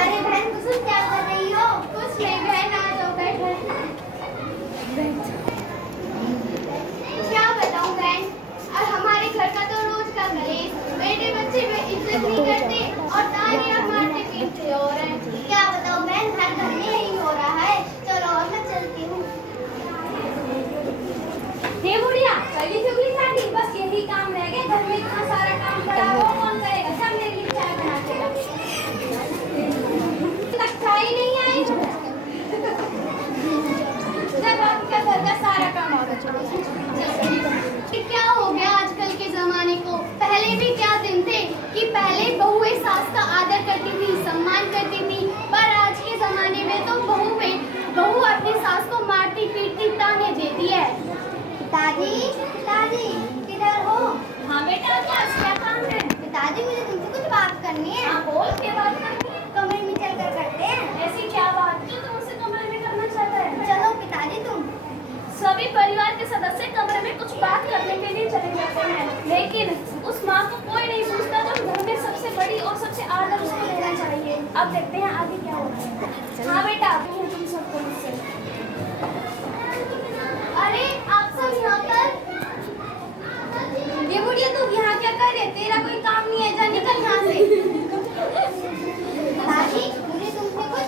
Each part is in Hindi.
अरे बहन कुसुम क्या कर रही हो? कुछ नहीं बहन, आ जाओ बैठो। क्या बताऊं बहन, और हमारे घर का तो रोज का कलेश। बेटे बच्चे में इज्जत नहीं करते और तालियां मारते पीटते हो रहे हैं। क्या बताऊं बहन, हर घर में यही हो रहा है। चलो अब मैं चलती हूँ। हे बुढ़िया, चली चुगली शादी, बस यही काम रह गए। घर में इतना सारा काम पड़ा हो, कौन करेगा? सब मेरे लिए चाय बना के ला। तक चाय नहीं आई जब आपका घर का सारा काम होगा। क्या हो गया आजकल के जमाने को? पहले भी क्या दिन थे कि पहले बहुएं सास का आदर करती थी, सम्मान करती थी, पर आज के जमाने में तो बहू अपनी सास को मारती पीटती ताने देती है। पिताजी, पिताजी किधर हो? हाँ बेटा, क्या काम है? पिताजी मुझे तुमसे कुछ बात करनी है। हाँ बोल, क्या बात करनी है? कमरे में चलकर करते हैं। ऐसी क्या बात जो तुम उसे कमरे में करना चाहता है? चलो पिताजी तुम। सभी परिवार के सदस्य कमरे में कुछ बात करने के लिए चले जाते हैं, लेकिन उस माँ को कोई नहीं पूछता जो घर में सबसे बड़ी और सबसे आदर उसको देना चाहिए। अब देखते हैं आगे क्या होता है। हाँ बेटा, तुम सबको मुझसे। अरे आप सब यहाँ पर? ये बुढ़िया, तू यहाँ क्या कर रही है? तेरा कोई काम नहीं है, जा निकल यहाँ से। पिताजी मुझे तुमसे कुछ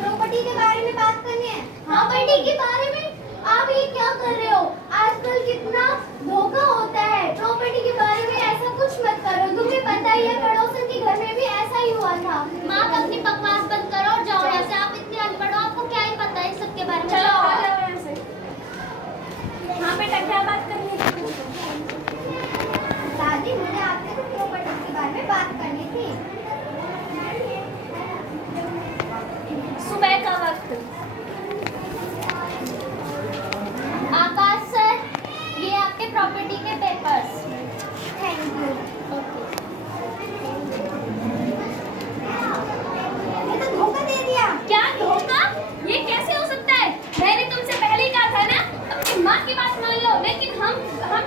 प्रॉपर्टी के बारे में बात करनी है। हाँ प्रॉपर्टी के बारे में? आप ये क्या कर रहे हो? आजकल कितना धोखा होता है। प्रॉपर्टी के बारे में ऐसा कुछ मत करो। तुम्हें पता ही है पड़ोसन के घर में भी ऐसा ही हुआ था। माँ अपनी बकवास बंद करो और जाओ यहाँ से। आप इतने अनपढ़ हो, आपको क्या ही पता है सबके बारे में। चलो आ जाओ यहाँ से। हाँ बेटा, क्या बात करनी है? दादी मुझे आपसे कुछ प्रॉपर्टी के बारे में बात करनी थी। सुबह का वक्त। आकाश सर, ये आपके प्रॉपर्टी के पेपर्स। Thank you. ये तो धोखा दे दिया। क्या धोखा? ये कैसे हो सकता है? मैंने तुमसे पहले ही कहा था ना, अपनी माँ की बात मान लो। लेकिन हम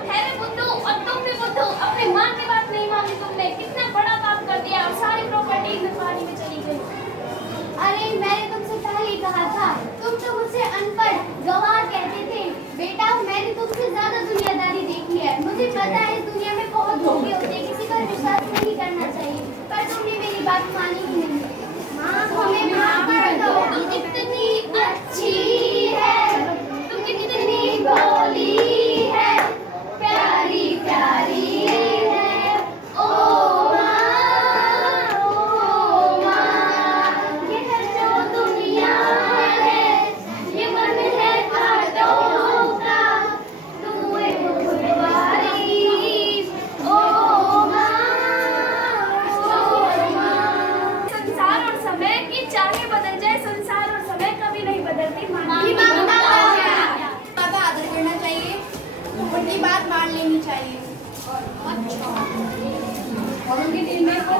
ठहरे बुद्धू और तुम भी बुद्धू। अपनी माँ की बात नहीं मानी तुमने। कितना बड़ा पाप कर दिया और सारी प्रॉपर्टी पानी में चली गई। अरे मैंने तुमसे पहले ही कहा था। तुम तो मुझसे अनपढ़ गवार कहते थे। बेटा मैंने तुमसे ज्यादा दुनियादारी देखी है। मुझे पता है इस दुनिया में बहुत धोखे होते हैं, किसी पर विश्वास नहीं करना चाहिए। पर तुमने मेरी बात मानी ही नहीं। माँ हमें माफ कर दो। तू कितनी अच्छी है, तू कितनी भोली है, प्यारी प्यारी है। ओ बात मान लेनी चाहिए। अच्छा और उनके दिल में वो